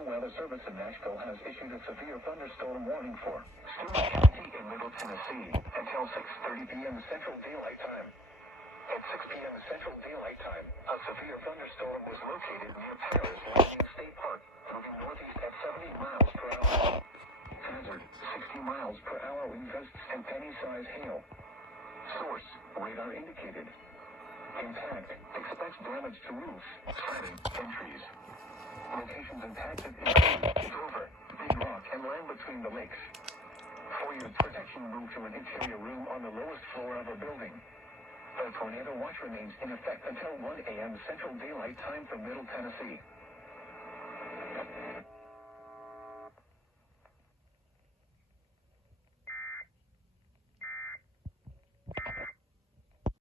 National Weather Service in Nashville has issued a severe thunderstorm warning for Stewart County in Middle Tennessee until 6:30 p.m. Central Daylight Time. At 6 p.m. Central Daylight Time, a severe thunderstorm was located near Paris Landing State Park, moving northeast at 70 miles per hour. Hazard, 60 miles per hour wind gusts and penny-size hail. Source, radar indicated. Impact, expect damage to roofs, siding, and trees. Locations impacted include Dover, Big Rock, and land between the lakes. For your protection, move to an interior room on the lowest floor of a building. A tornado watch remains in effect until 1 a.m. Central Daylight Time for Middle Tennessee.